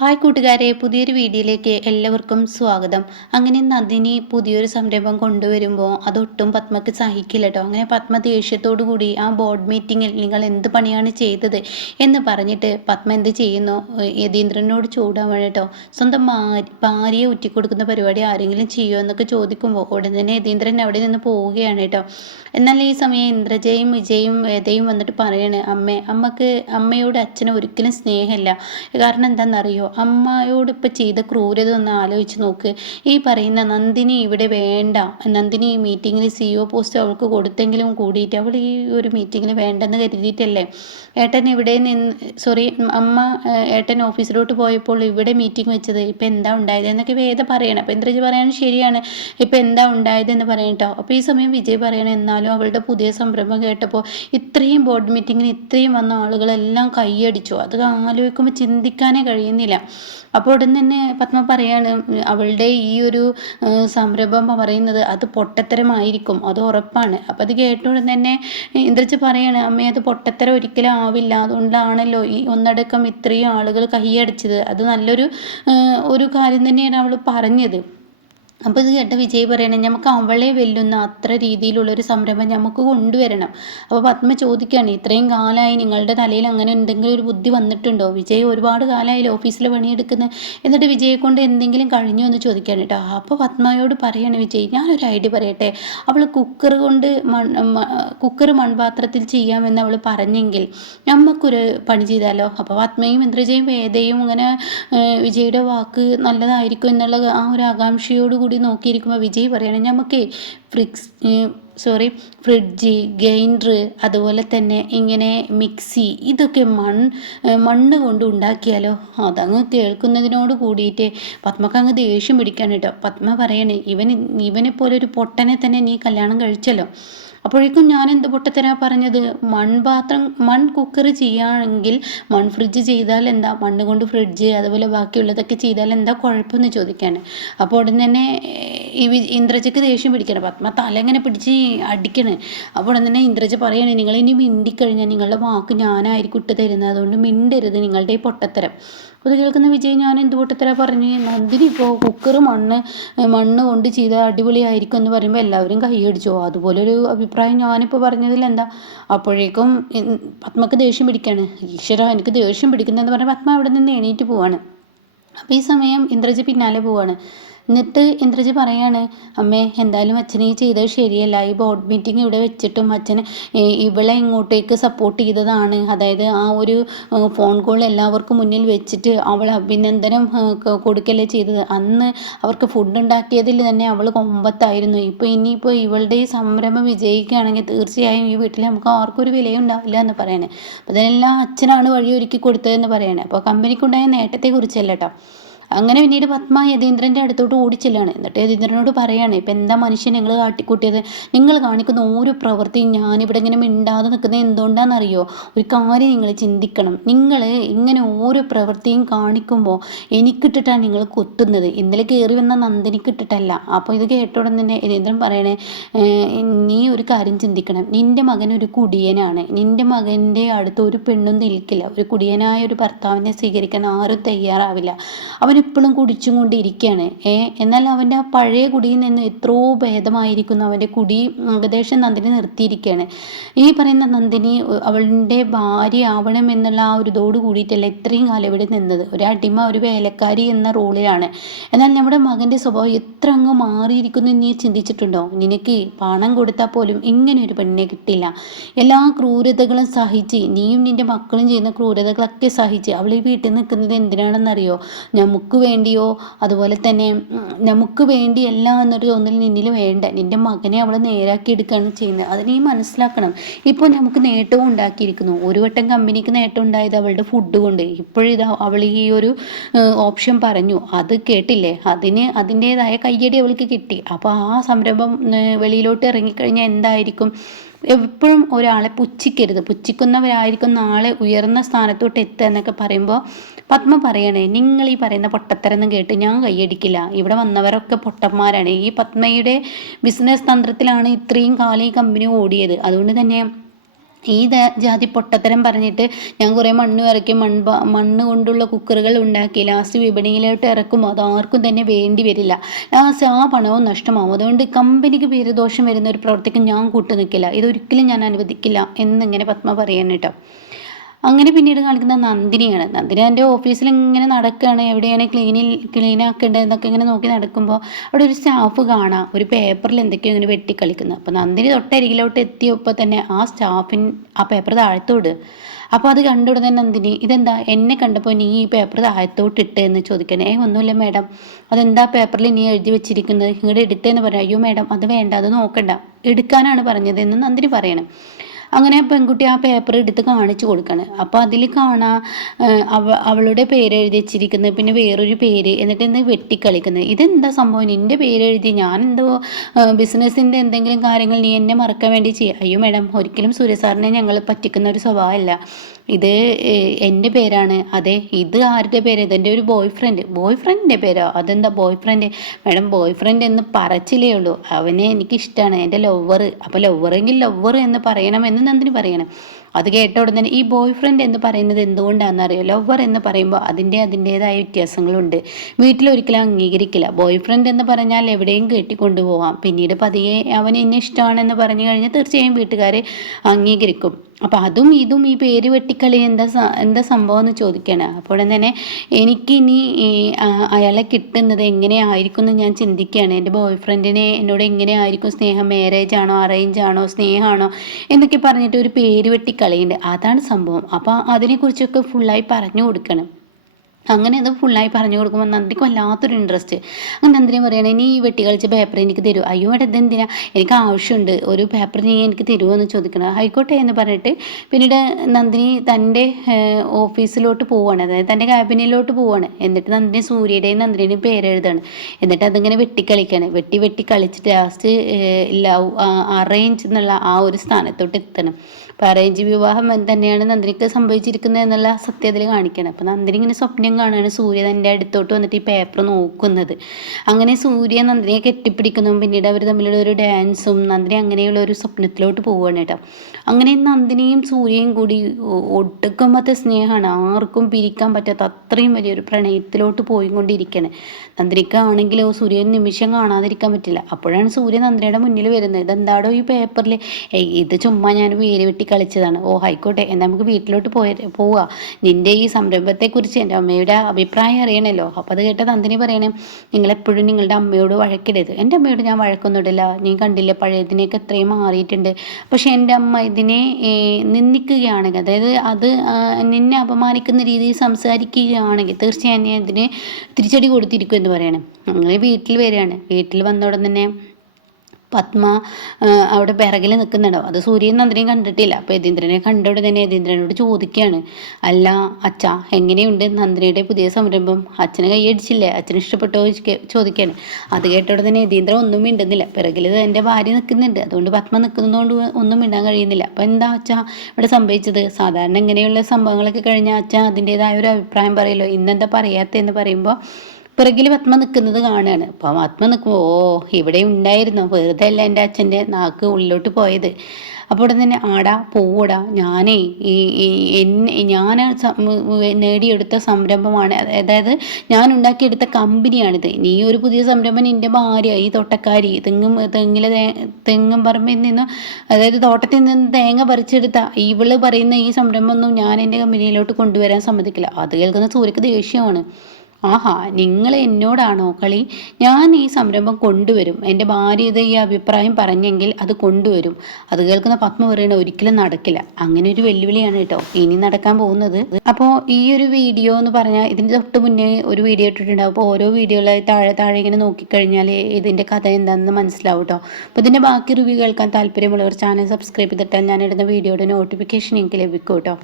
Hi കൂട്ടുകാരെ, പുതിയൊരു വീഡിയോയിലേക്ക് എല്ലാവർക്കും സ്വാഗതം. അങ്ങനെ നന്ദിനി പുതിയൊരു സംരംഭം കൊണ്ടുവരുമ്പോൾ അതൊട്ടും പത്മക്ക് സഹിക്കില്ല കേട്ടോ. അങ്ങനെ പത്മ ദേഷ്യത്തോടു കൂടി ആ ബോർഡ് മീറ്റിങ്ങിൽ നിങ്ങൾ എന്ത് പണിയാണ് ചെയ്തത് എന്ന് പറഞ്ഞിട്ട് പത്മ എന്ത് ചെയ്യുന്നു, യതീന്ദ്രനോട് ചൂടാവാണ് കേട്ടോ. സ്വന്തം ഭാര്യയെ ഉറ്റിക്കൊടുക്കുന്ന പരിപാടി ആരെങ്കിലും ചെയ്യുമോ എന്നൊക്കെ ചോദിക്കുമ്പോൾ ഉടൻ തന്നെ യതീന്ദ്രൻ അവിടെ നിന്ന് പോവുകയാണ് കേട്ടോ. എന്നാൽ ഈ സമയം ഇന്ദ്രജയും വിജയും വേദയും വന്നിട്ട് പറയാണ്, അമ്മയോട് അച്ഛന് ഒരിക്കലും സ്നേഹമില്ല. കാരണം എന്താണെന്നറിയോ, അമ്മയോട് ഇപ്പം ചെയ്ത ക്രൂരത ഒന്ന് ആലോചിച്ച് നോക്ക്. ഈ പറയുന്ന നന്ദിനി ഇവിടെ വേണ്ട. നന്ദിനി ഈ മീറ്റിങ്ങിൽ CEO പോസ്റ്റ് അവൾക്ക് കൊടുത്തെങ്കിലും കൂടിയിട്ട് അവൾ ഈ ഒരു മീറ്റിങ്ങിൽ വേണ്ടെന്ന് കരുതിയിട്ടല്ലേ ഏട്ടൻ ഇവിടെ അമ്മ ഏട്ടൻ ഓഫീസിലോട്ട് പോയപ്പോൾ ഇവിടെ മീറ്റിംഗ് വെച്ചത്. ഇപ്പം എന്താ ഉണ്ടായത് എന്നൊക്കെ വേദ പറയണം. അപ്പം ഇന്ദ്രജി പറയണം, ശരിയാണ്, ഇപ്പം എന്താ ഉണ്ടായതെന്ന് പറയട്ടോ. അപ്പോൾ ഈ സമയം വിജയ് പറയണം, എന്നാലും അവളുടെ പുതിയ സംരംഭം കേട്ടപ്പോൾ ഇത്രയും ബോർഡ് മീറ്റിങ്ങിന് ഇത്രയും വന്ന ആളുകളെല്ലാം കൈയടിച്ചു. അത് ആലോചിക്കുമ്പോൾ ചിന്തിക്കാനേ കഴിയുന്നില്ല. അപ്പോൾ ഉടൻ തന്നെ പത്മ പറയാണ്, അവളുടെ ഈ ഒരു സംരംഭം പറയുന്നത് അത് പൊട്ടത്തരമായിരിക്കും, അത് ഉറപ്പാണ്. അപ്പം അത് കേട്ടുടൻ തന്നെ ഇന്ദ്രജ് പറയാണ്, അമ്മേ അത് പൊട്ടത്തരം ഒരിക്കലും ആവില്ല, അതുകൊണ്ടാണല്ലോ ഈ ഒന്നടക്കം ഇത്രയും ആളുകൾ കൈയടിച്ചത്. അത് നല്ലൊരു ഒരു കാര്യം തന്നെയാണ് അവൾ പറഞ്ഞത്. അപ്പോൾ ഇത് കേട്ട വിജയ് പറയണേ, നമുക്ക് അവളെ വെല്ലുന്ന അത്ര രീതിയിലുള്ളൊരു സംരംഭം നമുക്ക് കൊണ്ടുവരണം. അപ്പോൾ പത്മ ചോദിക്കുകയാണ്, ഇത്രയും കാലമായി നിങ്ങളുടെ തലയിൽ അങ്ങനെ എന്തെങ്കിലും ഒരു ബുദ്ധി വന്നിട്ടുണ്ടോ? വിജയ് ഒരുപാട് കാലമായില്ലേ ഓഫീസിൽ പണിയെടുക്കുന്നത്, എന്നിട്ട് വിജയെ കൊണ്ട് എന്തെങ്കിലും കഴിഞ്ഞു എന്ന് ചോദിക്കുകയാണ് കേട്ടോ. അപ്പോൾ പത്മയോട് പറയാണ് വിജയ്, ഞാനൊരു ഐഡിയ പറയട്ടെ, അവൾ കുക്കർ മൺപാത്രത്തിൽ ചെയ്യാമെന്ന് അവൾ പറഞ്ഞെങ്കിൽ നമുക്കൊരു പണി ചെയ്താലോ? അപ്പോൾ പത്മയും ഇന്ദ്രജയും വേദയും ഇങ്ങനെ വിജയുടെ വാക്ക് നല്ലതായിരിക്കും എന്നുള്ള ആ ഒരു ആകാംക്ഷയോട് കൂടി നോക്കിയിരിക്കുമ്പോൾ വിജയ് പറയണം, നമുക്ക് ഫ്രിഡ്ജ്, ഗ്രൈൻഡർ, അതുപോലെ തന്നെ ഇങ്ങനെ മിക്സി, ഇതൊക്കെ മണ്ണ് കൊണ്ട് ഉണ്ടാക്കിയാലോ? അതങ്ങ് കേൾക്കുന്നതിനോട് കൂടിയിട്ട് പത്മക്ക് അങ്ങ് ദേഷ്യം പിടിക്കാൻ കേട്ടോ. പത്മ പറയണേ, ഇവനെ ഒരു പൊട്ടനെ തന്നെ നീ കല്യാണം കഴിച്ചല്ലോ. അപ്പോഴേക്കും ഞാൻ എന്ത് പൊട്ടത്തരാ പറഞ്ഞത്? മൺ കുക്കർ ചെയ്യുകയാണെങ്കിൽ മൺ ഫ്രിഡ്ജ് ചെയ്താൽ എന്താ, മണ്ണ് കൊണ്ട് ഫ്രിഡ്ജ് അതുപോലെ ബാക്കിയുള്ളതൊക്കെ ചെയ്താൽ എന്താ കുഴപ്പമെന്ന് ചോദിക്കാണ്. അപ്പോൾ ഉടൻ തന്നെ ഇന്ദ്രജയ്ക്ക് ദേഷ്യം പിടിക്കണം. പത്മ തല ഇങ്ങനെ പിടിച്ച് അടിക്കണ്. അപ്പോൾ ഉടൻ തന്നെ ഇന്ദ്രജ പറയണേ, നിങ്ങൾ ഇനി മിണ്ടിക്കഴിഞ്ഞാൽ നിങ്ങളുടെ വാക്ക് ഞാനായിരിക്കും ഇട്ട് തരുന്നത്, അതുകൊണ്ട് മിണ്ടരുത്, നിങ്ങളുടെ ഈ പൊട്ടത്തരം. അത് കേൾക്കുന്ന വിജയ്, ഞാൻ എന്ത് പൊട്ടത്തരാ പറഞ്ഞു? നന്ദിനി ഇപ്പോൾ കുക്കർ മണ്ണ് കൊണ്ട് ചെയ്താൽ അടിപൊളിയായിരിക്കും എന്ന് പറയുമ്പോൾ എല്ലാവരും കൈയടിച്ചോ? അതുപോലൊരു അഭിപ്രായം ഞാനിപ്പോൾ പറഞ്ഞതിൽ എന്താ? അപ്പോഴേക്കും പത്മക്ക് ദേഷ്യം പിടിക്കുകയാണ്. ഈശ്വര, എനിക്ക് ദേഷ്യം പിടിക്കുന്നതെന്ന് പറഞ്ഞാൽ പത്മ അവിടെ നിന്ന് എണീറ്റ് പോവാണ്. അപ്പോൾ ഈ സമയം ഇന്ദ്രജി പിന്നാലെ പോവാണ്. എന്നിട്ട് ഇന്ദ്രജി പറയാണ്, അമ്മേ എന്തായാലും അച്ഛനെ ഈ ചെയ്തത് ശരിയല്ല. ഈ ബോർഡ് മീറ്റിംഗ് ഇവിടെ വെച്ചിട്ടും അച്ഛന് ഇവളെ ഇങ്ങോട്ടേക്ക് സപ്പോർട്ട് ചെയ്തതാണ്. അതായത് ആ ഒരു ഫോൺ കോൾ എല്ലാവർക്കും മുന്നിൽ വെച്ചിട്ട് അവൾ അഭിനന്ദനം കൊടുക്കല്ലേ ചെയ്തത്. അന്ന് അവർക്ക് ഫുഡ് ഉണ്ടാക്കിയതിൽ തന്നെ അവൾ കൊമ്പത്തായിരുന്നു. ഇനിയിപ്പോൾ ഇവളുടെ ഈ സംരംഭം വിജയിക്കുകയാണെങ്കിൽ തീർച്ചയായും ഈ വീട്ടിൽ നമുക്ക് ആർക്കും ഒരു വിലയും ഉണ്ടാവില്ല എന്ന് പറയണേ. അപ്പോൾ അതിനെല്ലാം അച്ഛനാണ് വഴിയൊരുക്കി കൊടുത്തതെന്ന് പറയണേ. അപ്പോൾ കമ്പനിക്കുണ്ടായ നേട്ടത്തെക്കുറിച്ചല്ല കേട്ടോ. അങ്ങനെ പിന്നീട് പത്മ യതീന്ദ്രൻ്റെ അടുത്തോട്ട് ഓടിച്ചെല്ലാണ്. എന്നിട്ട് യതീന്ദ്രനോട് പറയാണ്, ഇപ്പം എന്താ മനുഷ്യൻ നിങ്ങൾ കാട്ടിക്കൂട്ടിയത്? നിങ്ങൾ കാണിക്കുന്ന ഓരോ പ്രവൃത്തിയും ഞാനിവിടെ ഇങ്ങനെ മിണ്ടാതെ നിൽക്കുന്നത് എന്തുകൊണ്ടാണെന്നറിയോ? ഒരു കാര്യം നിങ്ങൾ ചിന്തിക്കണം. നിങ്ങൾ ഇങ്ങനെ ഓരോ പ്രവൃത്തിയും കാണിക്കുമ്പോൾ എനിക്കിട്ടിട്ടാണ് നിങ്ങൾ കൊത്തുന്നത്, ഇന്നലെ കയറി വന്ന നന്ദിനിക്കിട്ടിട്ടല്ല. അപ്പോൾ ഇത് കേട്ടോടെ തന്നെ യതീന്ദ്രൻ പറയണേ, നീ ഒരു കാര്യം ചിന്തിക്കണം. നിൻ്റെ മകൻ ഒരു കുടിയനാണ്. നിൻ്റെ മകൻ്റെ അടുത്ത് ഒരു പെണ്ണും നിൽക്കില്ല. ഒരു കുടിയനായ ഒരു ഭർത്താവിനെ സ്വീകരിക്കാൻ ആരും തയ്യാറാവില്ല. അവൻ ഇപ്പോഴും കുടിച്ചും കൊണ്ടിരിക്കുകയാണ്. എന്നാൽ അവൻ്റെ ആ പഴയ കുടിയിൽ നിന്ന് എത്രയോ ഭേദമായിരിക്കുന്നു അവൻ്റെ കുടി. ഏകദേശം നന്ദിനി നിർത്തിയിരിക്കുകയാണ്. ഈ പറയുന്ന നന്ദിനി അവളുടെ ഭാര്യ ആവണം എന്നുള്ള ആ ഒരു ഇതോട് കൂടിയിട്ടല്ല ഇത്രയും കാലം ഇവിടെ നിന്നത്. ഒരു അടിമ, ഒരു വേലക്കാരി എന്ന റോളിലാണ്. എന്നാൽ നമ്മുടെ മകൻ്റെ സ്വഭാവം എത്ര അങ്ങ് മാറിയിരിക്കുന്നു നീ ചിന്തിച്ചിട്ടുണ്ടോ? നിനക്ക് പണം കൊടുത്താൽ പോലും ഇങ്ങനെ ഒരു പെണ്ണിനെ കിട്ടില്ല. എല്ലാ ക്രൂരതകളും സഹിച്ച്, നീയും നിൻ്റെ മക്കളും ചെയ്യുന്ന ക്രൂരതകളൊക്കെ സഹിച്ച് അവൾ ഈ വീട്ടിൽ നിൽക്കുന്നത് എന്തിനാണെന്നറിയോ? നമുക്ക് വേണ്ടിയോ അതുപോലെ തന്നെ നമുക്ക് വേണ്ടിയല്ല എന്നൊരു തോന്നൽ നിന്നിൽ വേണ്ട. നിൻ്റെ മകനെ അവൾ നേരാക്കി എടുക്കുകയാണ് ചെയ്യുന്നത്. അത് നീ മനസ്സിലാക്കണം. ഇപ്പോൾ നമുക്ക് നേട്ടവും ഉണ്ടാക്കിയിരിക്കുന്നു. ഒരു വട്ടം കമ്പനിക്ക് നേട്ടം ഉണ്ടായത് അവളുടെ ഫുഡ് കൊണ്ട്. ഇപ്പോഴിതാ അവൾ ഈ ഒരു ഓപ്ഷൻ പറഞ്ഞു, അത് കേട്ടില്ലേ? അതിൻ്റേതായ കയ്യടി അവൾക്ക് കിട്ടി. അപ്പോൾ ആ സംരംഭം വെളിയിലോട്ട് ഇറങ്ങിക്കഴിഞ്ഞാൽ എന്തായിരിക്കും? എപ്പോഴും ഒരാളെ പുച്ഛിക്കരുത്. പുച്ഛിക്കുന്നവരായിരിക്കും നാളെ ഉയർന്ന സ്ഥാനത്തോട്ട് എത്തുക എന്നൊക്കെ പറയുമ്പോൾ പത്മ പറയണേ, നിങ്ങൾ ഈ പറയുന്ന പൊട്ടത്തരെന്ന് കേട്ട് ഞാൻ കൈയടിക്കില്ല. ഇവിടെ വന്നവരൊക്കെ പൊട്ടന്മാരാണ്. ഈ പത്മയുടെ ബിസിനസ് തന്ത്രത്തിലാണ് ഇത്രയും കാലം ഈ കമ്പനി ഓടിയത്. അതുകൊണ്ട് തന്നെ ഈ ജാതി പൊട്ടത്തരം പറഞ്ഞിട്ട് ഞാൻ കുറേ മണ്ണ് ഇറക്കി മണ്ണ് കൊണ്ടുള്ള കുക്കറുകൾ ഉണ്ടാക്കി ലാസ്റ്റ് വിപണിയിലോട്ട് ഇറക്കുമ്പോൾ അതാർക്കും തന്നെ വേണ്ടി വരില്ല. ലാസ്റ്റ് ആ പണവും നഷ്ടമാവും. അതുകൊണ്ട് കമ്പനിക്ക് പേരുദോഷം വരുന്ന ഒരു പ്രവർത്തിക്ക് ഞാൻ കൂട്ടു നിൽക്കില്ല. ഇതൊരിക്കലും ഞാൻ അനുവദിക്കില്ല എന്നിങ്ങനെ പത്മ പറയാൻ കേട്ടോ. അങ്ങനെ പിന്നീട് കാണിക്കുന്നത് നന്ദിനിയാണ്. നന്ദിനി എൻ്റെ ഓഫീസിൽ ഇങ്ങനെ നടക്കുകയാണ്. എവിടെയാണ് ക്ലീൻ ആക്കേണ്ടതെന്നൊക്കെ ഇങ്ങനെ നോക്കി നടക്കുമ്പോൾ അവിടെ ഒരു സ്റ്റാഫ് കാണാം ഒരു പേപ്പറിൽ എന്തൊക്കെയോ ഇങ്ങനെ വെട്ടിക്കളിക്കുന്നത്. അപ്പോൾ നന്ദിനി തൊട്ടരികിലോട്ട് എത്തിയപ്പോൾ തന്നെ ആ പേപ്പർ താഴത്തോട്. അപ്പോൾ അത് കണ്ടുടനെ നന്ദിനി ഇതെന്താ എന്നെ കണ്ടപ്പോൾ നീ ഈ പേപ്പർ താഴത്തോട്ടിട്ട് എന്ന് ചോദിക്കണേ. ഒന്നുമില്ല മേഡം, അതെന്താ പേപ്പറിൽ നീ എഴുതി വെച്ചിരിക്കുന്നത്, ഇങ്ങോട്ട് എടുത്തേന്ന് പറയാം. അയ്യോ മേഡം അത് വേണ്ട, അത് നോക്കണ്ട, എടുക്കാനാണ് പറഞ്ഞത് എന്ന് നന്ദിനി പറയണം. അങ്ങനെ പെൺകുട്ടി ആ പേപ്പർ എടുത്ത് കാണിച്ചു കൊടുക്കുകയാണ്. അപ്പോൾ അതിൽ കാണാം അവളുടെ പേര് എഴുതി വെച്ചിരിക്കുന്നത്, പിന്നെ വേറൊരു പേര്, എന്നിട്ട് എന്താ വെട്ടിക്കളിക്കുന്നത്. ഇതെന്താ സംഭവം, നിൻ്റെ പേര് എഴുതി ഞാൻ എന്തോ ബിസിനസ്സിൻ്റെ എന്തെങ്കിലും കാര്യങ്ങൾ നീ എന്നെ മറക്കാൻ വേണ്ടി ചെയ്യുക. അയ്യോ മാഡം, ഒരിക്കലും സൂര്യ സാറിനെ ഞങ്ങൾ പറ്റിക്കുന്ന ഒരു സ്വഭാവമല്ല, ഇത് എൻ്റെ പേരാണ്. അതെ, ഇത് ആരുടെ പേര്, ഇതെൻ്റെ ഒരു ബോയ്ഫ്രണ്ടിൻ്റെ പേരോ, അതെന്താ ബോയ്ഫ്രണ്ട് മാഡം, ബോയ്ഫ്രണ്ട് എന്ന് പറച്ചിലേ ഉള്ളൂ, അവനെ എനിക്കിഷ്ടമാണ്, എൻ്റെ ലവ്വർ. അപ്പോൾ ലവ്വറെങ്കിൽ ലവ്വർ എന്ന് പറയണമെന്ന് നന്ദിനി പറയണം. അത് കേട്ട ഉടനെ ഈ ബോയ് ഫ്രണ്ട് എന്ന് പറയുന്നത് എന്തുകൊണ്ടാണെന്നറിയോ, ലവർ എന്ന് പറയുമ്പോൾ അതിൻ്റേതായ വ്യത്യാസങ്ങളുണ്ട്. വീട്ടിലൊരിക്കലും അംഗീകരിക്കില്ല. ബോയ് ഫ്രണ്ട് എന്ന് പറഞ്ഞാൽ എവിടെയും കെട്ടിക്കൊണ്ടുപോകാം, പിന്നീട് പതിയെ അവൻ എന്നെ ഇഷ്ടമാണെന്ന് പറഞ്ഞു കഴിഞ്ഞാൽ തീർച്ചയായും വീട്ടുകാർ അംഗീകരിക്കും. അപ്പം അതും ഇതും ഈ പേര് വെട്ടിക്കളി എന്താ സംഭവം എന്ന് ചോദിക്കുകയാണ്. അപ്പോൾ തന്നെ എനിക്കിനി അയാളെ കിട്ടുന്നത് എങ്ങനെയായിരിക്കും എന്ന് ഞാൻ ചിന്തിക്കുകയാണ്. എൻ്റെ ബോയ് ഫ്രണ്ടിനെ എന്നോട് എങ്ങനെയായിരിക്കും സ്നേഹം, മാരേജ് ആണോ അറേഞ്ച് ആണോ സ്നേഹമാണോ എന്നൊക്കെ പറഞ്ഞിട്ട് ഒരു പേര് വെട്ടിക്കളിയുണ്ട്. അതാണ് സംഭവം. അപ്പോൾ അതിനെക്കുറിച്ചൊക്കെ ഫുള്ളായി പറഞ്ഞു കൊടുക്കണം. അങ്ങനെ അത് ഫുള്ളായി പറഞ്ഞു കൊടുക്കുമ്പോൾ നന്ദിക്ക് വല്ലാത്തൊരു ഇൻട്രസ്റ്റ്. അങ്ങനെ നന്ദിനി പറയണേ, നീ ഈ വെട്ടി കളിച്ച പേപ്പർ എനിക്ക് തരൂ. അയ്യോ മേഡം ഇതെന്തിനാ, എനിക്ക് ആവശ്യമുണ്ട്, ഒരു പേപ്പർ നീ എനിക്ക് തരുമോ എന്ന് ചോദിക്കണം. ആയിക്കോട്ടെ എന്ന് പറഞ്ഞിട്ട് പിന്നീട് നന്ദിനി തൻ്റെ ഓഫീസിലോട്ട് പോവുകയാണ്, അതായത് തൻ്റെ ക്യാബിനിലോട്ട് പോവുകയാണ്. എന്നിട്ട് നന്ദിനി സൂര്യയുടെയും നന്ദിനിയുടെയും പേരെഴുതാണ്. എന്നിട്ട് അതിങ്ങനെ വെട്ടിക്കളിക്കുകയാണ്. വെട്ടി കളിച്ചിട്ട് ലാസ്റ്റ് ലവ് അറേഞ്ച് എന്നുള്ള ആ ഒരു സ്ഥാനത്തോട്ട് എത്തണം. അപ്പോൾ അറേഞ്ച് വിവാഹം തന്നെയാണ് നന്ദിനിക്ക് സംഭവിച്ചിരിക്കുന്നത് എന്നുള്ള സത്യത്തിൽ കാണിക്കണം. അപ്പോൾ നന്ദിനി ഇങ്ങനെ സ്വപ്നം കാണുകയാണ് സൂര്യ തൻ്റെ അടുത്തോട്ട് വന്നിട്ട് ഈ പേപ്പർ നോക്കുന്നത്. അങ്ങനെ സൂര്യ നന്ദിനിയെ കെട്ടിപ്പിടിക്കുന്നു. പിന്നീട് അവർ തമ്മിലുള്ള ഒരു ഡാൻസും നന്ദിനി അങ്ങനെയുള്ള ഒരു സ്വപ്നത്തിലോട്ട് പോവുകയാണ് കേട്ടോ. അങ്ങനെ നന്ദിനിയും സൂര്യയും കൂടി ഒടുക്കമത്തെ സ്നേഹമാണ്, ആർക്കും പിരിക്കാൻ പറ്റാത്ത അത്രയും വലിയൊരു പ്രണയത്തിലോട്ട് പോയിക്കൊണ്ടിരിക്കുകയാണ്. നന്ദിനിക്കാണെങ്കിലോ സൂര്യൻ നിമിഷം കാണാതിരിക്കാൻ പറ്റില്ല. അപ്പോഴാണ് സൂര്യ നന്ദിനിയുടെ മുന്നിൽ വരുന്നത്. ഇതെന്താടോ ഈ പേപ്പറിൽ, ഇത് ചുമ്മാ ഞാൻ വേര് വെട്ടി കളിച്ചതാണ്. ഓ ആയിക്കോട്ടെ, എന്നാൽ നമുക്ക് വീട്ടിലോട്ട് പോവുക, നിൻ്റെ ഈ സംരംഭത്തെക്കുറിച്ച് എൻ്റെ അമ്മയുടെ അഭിപ്രായം അറിയണമല്ലോ. അപ്പോൾ അത് കേട്ട നന്ദിനി പറയണേ, നിങ്ങളെപ്പോഴും നിങ്ങളുടെ അമ്മയോട് വഴക്കിടരുത്. എൻ്റെ അമ്മയോട് ഞാൻ വഴക്കൊന്നും ഇടില്ല, നീ കണ്ടില്ലേ പഴയതിനേക്ക് എത്രയും മാറിയിട്ടുണ്ട്. പക്ഷേ എൻ്റെ അമ്മ ഇതിനെ നിന്ദിക്കുകയാണെങ്കിൽ, അതായത് അത് നിന്നെ അപമാനിക്കുന്ന രീതിയിൽ സംസാരിക്കുകയാണെങ്കിൽ തീർച്ചയായും ഞാൻ ഇതിന് തിരിച്ചടി കൊടുത്തിരിക്കും എന്ന് പറയണം. അങ്ങനെ വീട്ടിൽ വരികയാണ്. വീട്ടിൽ വന്ന ഉടൻ തന്നെ പത്മ അവിടെ പിറകിൽ നിൽക്കുന്നുണ്ടോ, അത് സൂര്യൻ നന്ദിനിയും കണ്ടിട്ടില്ല. അപ്പോൾ യതീന്ദ്രനെ കണ്ടോടെ തന്നെ യതീന്ദ്രനോട് ചോദിക്കുകയാണ്, അല്ല അച്ഛ എങ്ങനെയുണ്ട് നന്ദിനിയുടെ പുതിയ സംരംഭം, അച്ഛന് കൈയടിച്ചില്ലേ, അച്ഛന് ഇഷ്ടപ്പെട്ടോ ചോദിക്കുകയാണ്. അത് കേട്ടോടെ തന്നെ യതീന്ദ്രൻ ഒന്നും മിണ്ടുന്നില്ല. പിറകിൽ എൻ്റെ ഭാര്യ നിൽക്കുന്നുണ്ട്, അതുകൊണ്ട് പത്മ നിൽക്കുന്നതുകൊണ്ട് ഒന്നും മിണ്ടാൻ കഴിയുന്നില്ല. അപ്പോൾ എന്താ അച്ഛ ഇവിടെ സംഭവിച്ചത്, സാധാരണ ഇങ്ങനെയുള്ള സംഭവങ്ങളൊക്കെ കഴിഞ്ഞാൽ അച്ഛ അതിൻ്റേതായ ഒരു അഭിപ്രായം പറയുമല്ലോ, ഇന്നെന്താ പറയാത്തതെന്ന് പറയുമ്പോൾ പിറകിൽ പത്മ നിൽക്കുന്നത് കാണുകയാണ്. അപ്പം പത്മ നിൽക്കുമ്പോൾ ഇവിടെ ഉണ്ടായിരുന്നു, വെറുതെ അല്ല എൻ്റെ അച്ഛൻ്റെ നാക്ക് ഉള്ളിലോട്ട് പോയത്. അപ്പോൾ ഉടൻ തന്നെ ആടാ പോവൂടാ, ഞാനേ ഞാൻ നേടിയെടുത്ത സംരംഭമാണ്, അതായത് ഞാൻ ഉണ്ടാക്കിയെടുത്ത കമ്പനിയാണിത്. നീ ഒരു പുതിയ സംരംഭം, എൻ്റെ ഭാര്യ ഈ തോട്ടക്കാരി തെങ്ങും പറമ്പിൽ നിന്നും, അതായത് തോട്ടത്തിൽ നിന്ന് തേങ്ങ പറിച്ചെടുത്ത ഇവള് പറയുന്ന ഈ സംരംഭമൊന്നും ഞാൻ എൻ്റെ കമ്പനിയിലോട്ട് കൊണ്ടുവരാൻ സമ്മതിക്കില്ല. അത് കേൾക്കുന്ന സൂര്യക്ക് ദേഷ്യമാണ്. ആഹാ, നിങ്ങൾ എന്നോടാണോ കളി, ഞാൻ ഈ സംരംഭം കൊണ്ടുവരും, എൻ്റെ ഭാര്യ ഇത് ഈ അഭിപ്രായം പറഞ്ഞെങ്കിൽ അത് കൊണ്ടുവരും. അത് കേൾക്കുന്ന പത്മ പറയണ ഒരിക്കലും നടക്കില്ല. അങ്ങനെ ഒരു വെല്ലുവിളിയാണ് കേട്ടോ ഇനി നടക്കാൻ പോകുന്നത്. അപ്പോൾ ഈ ഒരു വീഡിയോ എന്ന് പറഞ്ഞാൽ ഇതിൻ്റെ തൊട്ട് മുന്നേ ഒരു വീഡിയോ ഇട്ടിട്ടുണ്ടാവും. അപ്പോൾ ഓരോ വീഡിയോകളായി താഴെ ഇങ്ങനെ നോക്കിക്കഴിഞ്ഞാൽ ഇതിൻ്റെ കഥ എന്താണെന്ന് മനസ്സിലാവും കേട്ടോ. അപ്പോൾ ഇതിൻ്റെ ബാക്കി റിവ്യൂ കേൾക്കാൻ താല്പര്യമുള്ളവർ ചാനൽ സബ്സ്ക്രൈബ് ചെയ്തിട്ടാൽ ഞാൻ ഇടുന്ന വീഡിയോയുടെ നോട്ടിഫിക്കേഷൻ എനിക്ക് ലഭിക്കും കേട്ടോ.